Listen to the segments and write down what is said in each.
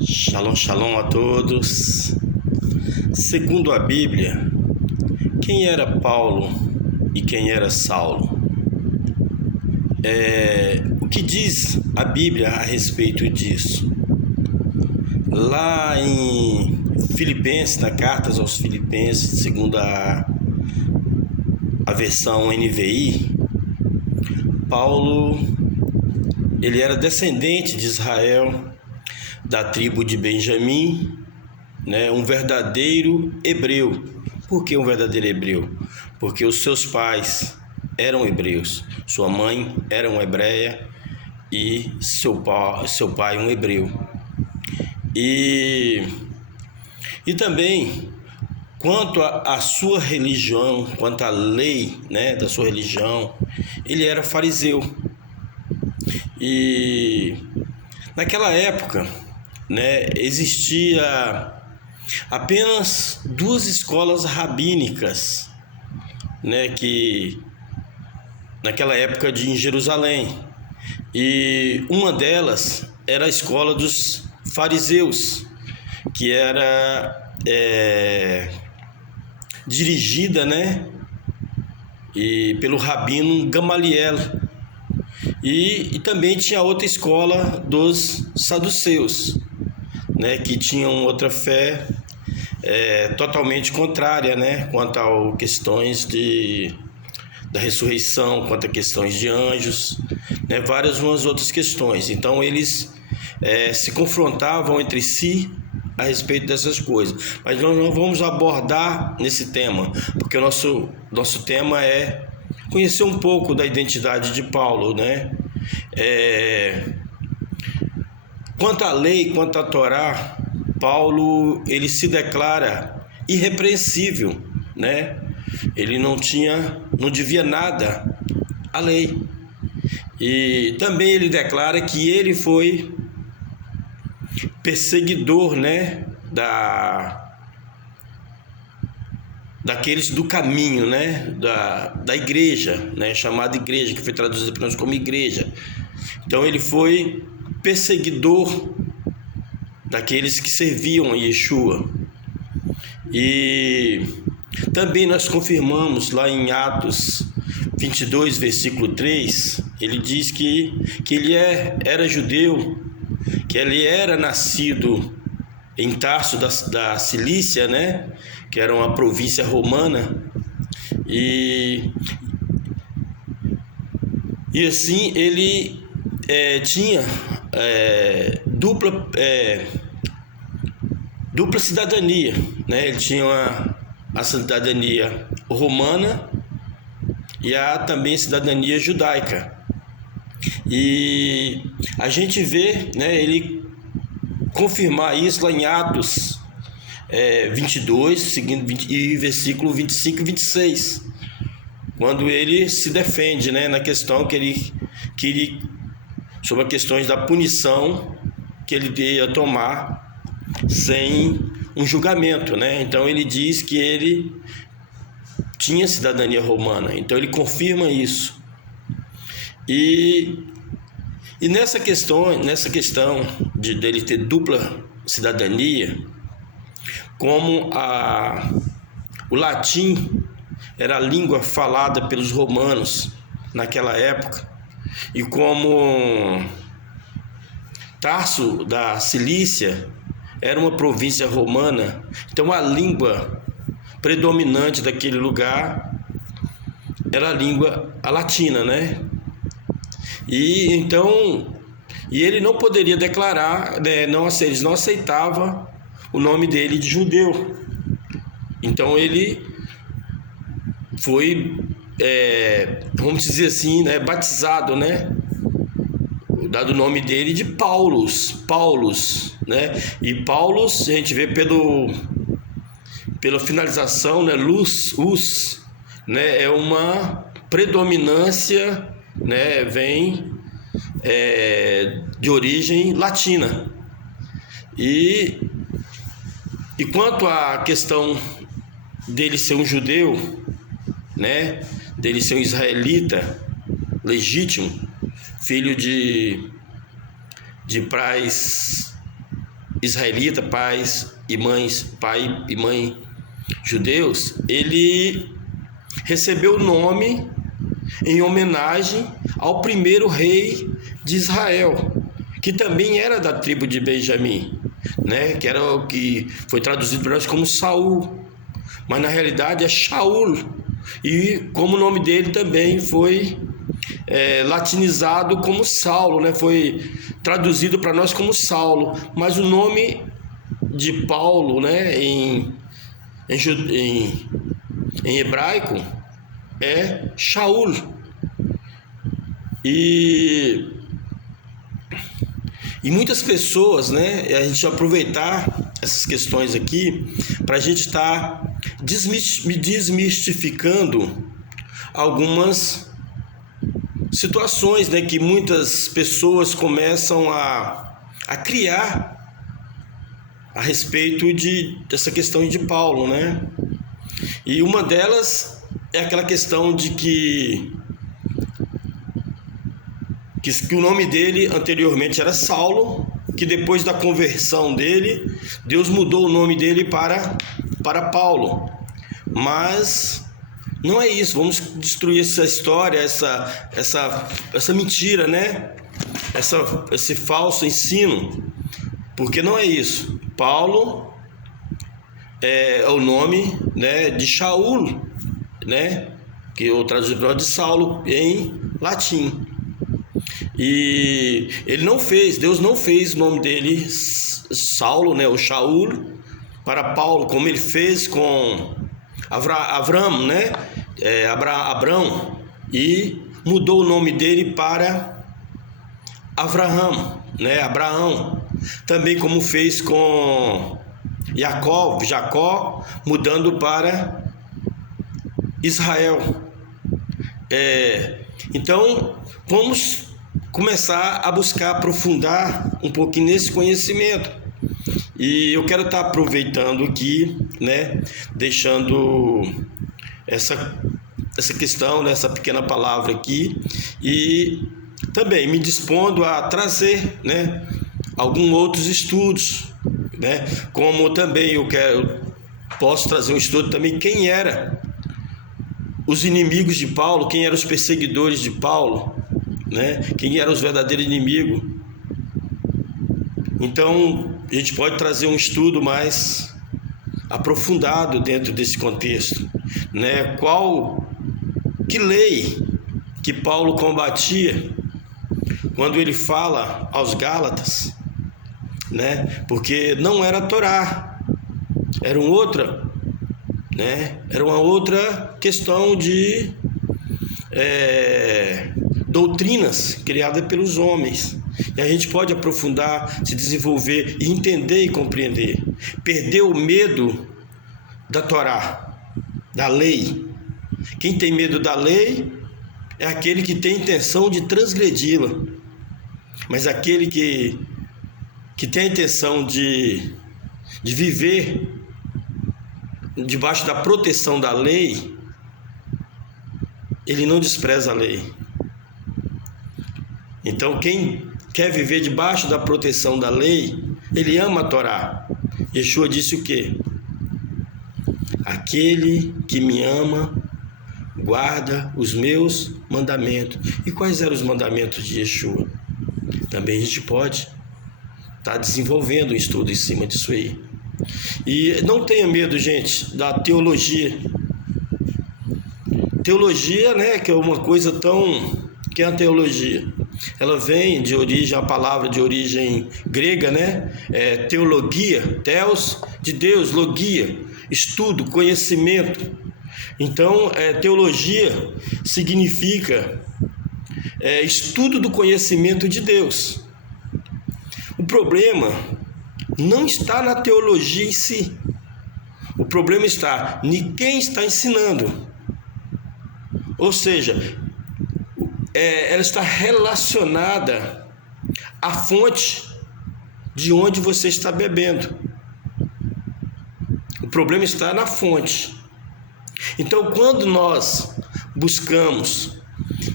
Shalom, shalom a todos. Segundo a Bíblia, quem era Paulo e quem era Saulo? O que diz a Bíblia a respeito disso? Lá em Filipenses, na carta aos Filipenses, segundo a versão NVI, Paulo, ele era descendente de Israel, da tribo de Benjamim, né? Um verdadeiro hebreu. Por que um verdadeiro hebreu? Porque os seus pais eram hebreus, sua mãe era uma hebreia e seu pai um hebreu. E também, quanto à sua religião, quanto à lei, né, da sua religião, ele era fariseu. E naquela época, né, existia apenas duas escolas rabínicas, né, que naquela época em Jerusalém, e uma delas era a escola dos fariseus, que era dirigida, né, pelo rabino Gamaliel, e também tinha outra escola dos saduceus, né, que tinham outra fé totalmente contrária, né, quanto a questões da ressurreição, quanto a questões de anjos, né, várias umas outras questões. Então eles se confrontavam entre si a respeito dessas coisas. Mas nós não vamos abordar nesse tema, porque o nosso tema é conhecer um pouco da identidade de Paulo, né? Quanto à lei, quanto à Torá, Paulo, ele se declara irrepreensível, né? Ele não devia nada à lei. E também ele declara que ele foi perseguidor, né, daqueles do caminho, né, da igreja, né, chamada igreja, que foi traduzida para nós como igreja. Então ele foi perseguidor daqueles que serviam a Yeshua. E também nós confirmamos lá em Atos 22, versículo 3, ele diz que ele era judeu, que ele era nascido em Tarso da Cilícia, né, que era uma província romana, e assim ele tinha dupla cidadania, né? Ele tinha a cidadania romana e também a cidadania judaica. E a gente vê, né, ele confirmar isso lá em Atos 22, e versículo 25 e 26, quando ele se defende, né, na questão que ele sobre as questões da punição que ele ia tomar sem um julgamento, né? Então ele diz que ele tinha cidadania romana, então ele confirma isso. E nessa questão dele ter dupla cidadania, como o latim era a língua falada pelos romanos naquela época, e como Tarso da Cilícia era uma província romana, então a língua predominante daquele lugar era a latina, né? E então ele não poderia declarar, né, eles não aceitavam o nome dele de judeu. Então ele foi, vamos dizer assim, né, batizado, né, dado o nome dele de Paulus, né? E Paulus, a gente vê pela finalização, né, us, né, é uma predominância, né, vem de origem latina. E quanto à questão dele ser um judeu, né, dele ser um israelita legítimo, filho de de pais israelitas, pais e mães, pai e mãe judeus, ele recebeu o nome em homenagem ao primeiro rei de Israel, que também era da tribo de Benjamim, né? Que era o que foi traduzido para nós como Saul, mas na realidade é Shaul, e como o nome dele também foi latinizado como Saulo, né? Foi traduzido para nós como Saulo, mas o nome de Paulo, né, em hebraico é Shaul. E muitas pessoas, né, a gente aproveitar essas questões aqui para a gente estar desmistificando algumas situações, né, que muitas pessoas começam a criar a respeito dessa questão de Paulo, né? E uma delas é aquela questão de que o nome dele anteriormente era Saulo, que depois da conversão dele, Deus mudou o nome dele para Paulo. Mas não é isso, vamos destruir essa história, essa mentira, né? Esse falso ensino, porque não é isso. Paulo é o nome, né, de Shaul, né? Que o tradutor de Saulo em latim. E Deus não fez o nome dele Saulo, né, o Shaul, para Paulo, como ele fez com Abraão, né, Abrão, e mudou o nome dele para Abraão, né, Abraão, também como fez com Jacó, mudando para Israel. Então, vamos começar a buscar aprofundar um pouquinho nesse conhecimento. E eu quero estar aproveitando aqui, né, deixando essa questão, né, essa pequena palavra aqui, e também me dispondo a trazer, né, alguns outros estudos, né, como também eu posso trazer um estudo também quem eram os inimigos de Paulo, quem eram os perseguidores de Paulo, né, quem eram os verdadeiros inimigos. Então a gente pode trazer um estudo mais aprofundado dentro desse contexto, né? Que lei que Paulo combatia quando ele fala aos Gálatas, né? Porque não era a Torá, era uma outra questão de doutrinas criadas pelos homens. E a gente pode aprofundar, se desenvolver e entender e compreender. Perder o medo da Torá, da lei. Quem tem medo da lei é aquele que tem intenção de transgredi-la. Mas aquele que tem a intenção de viver debaixo da proteção da lei, ele não despreza a lei. Então, quem quer viver debaixo da proteção da lei, ele ama a Torá. Yeshua disse o quê? Aquele que me ama, guarda os meus mandamentos. E quais eram os mandamentos de Yeshua? Também a gente pode estar desenvolvendo um estudo em cima disso aí. E não tenha medo, gente, da teologia. Teologia, né, que é uma coisa tão... que é a teologia? Ela vem de origem, a palavra de origem grega, né? Teologia, theos, de Deus, logia, estudo, conhecimento. Então, teologia significa estudo do conhecimento de Deus. O problema não está na teologia em si. O problema está em quem está ensinando. Ou seja, ela está relacionada à fonte de onde você está bebendo. O problema está na fonte. Então, quando nós buscamos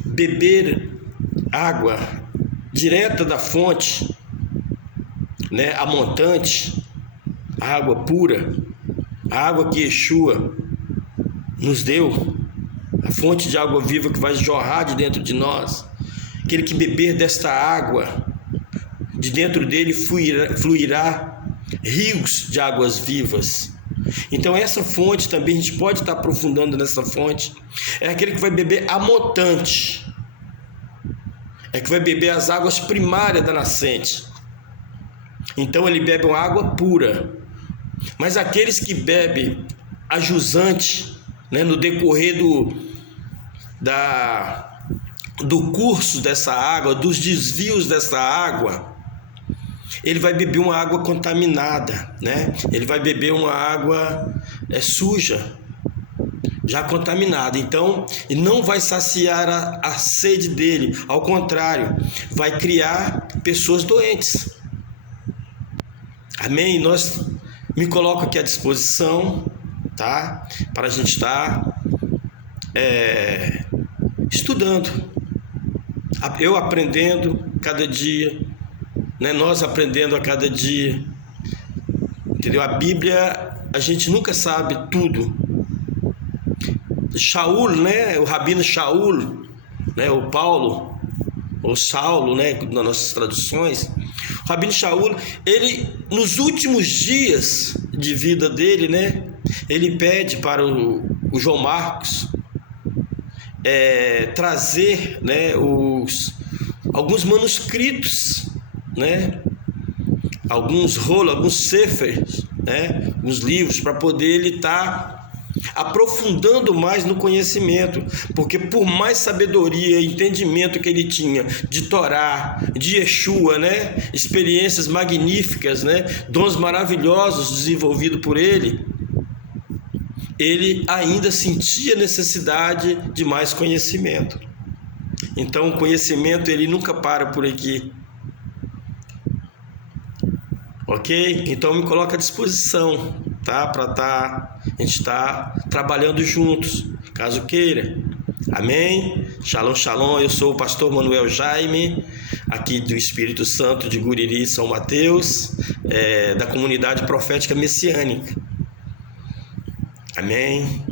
beber água direta da fonte, né, a montante, a água pura, a água que Yeshua nos deu, a fonte de água viva que vai jorrar de dentro de nós. Aquele que beber desta água, de dentro dele fluirá rios de águas vivas. Então essa fonte também, a gente pode estar aprofundando nessa fonte, é aquele que vai beber a montante, é que vai beber as águas primárias da nascente. Então ele bebe uma água pura. Mas aqueles que bebem a jusante, né, no decorrer do curso dessa água, dos desvios dessa água, ele vai beber uma água contaminada, né? Ele vai beber uma água suja, já contaminada. Então, ele não vai saciar a sede dele, ao contrário, vai criar pessoas doentes. Amém? Me coloco aqui à disposição, tá? Para a gente estar estudando, eu aprendendo cada dia, né? Nós aprendendo a cada dia, entendeu? A Bíblia, a gente nunca sabe tudo. Shaul, né? O rabino Shaul, né? O Paulo, ou Saulo, né? Nas nossas traduções, o rabino Shaul, ele nos últimos dias de vida dele, né? Ele pede para o João Marcos trazer, né, alguns manuscritos, né, alguns rolos, alguns sefers, né, uns livros, para poder ele estar aprofundando mais no conhecimento, porque por mais sabedoria e entendimento que ele tinha de Torá, de Yeshua, né, experiências magníficas, né, dons maravilhosos desenvolvidos por ele ainda sentia necessidade de mais conhecimento. Então o conhecimento, ele nunca para por aqui. Ok? Então me coloca à disposição, tá? Para a gente estar trabalhando juntos, caso queira. Amém? Shalom, shalom. Eu sou o pastor Manuel Jaime, aqui do Espírito Santo de Guriri, São Mateus, da comunidade profética messiânica. Amém?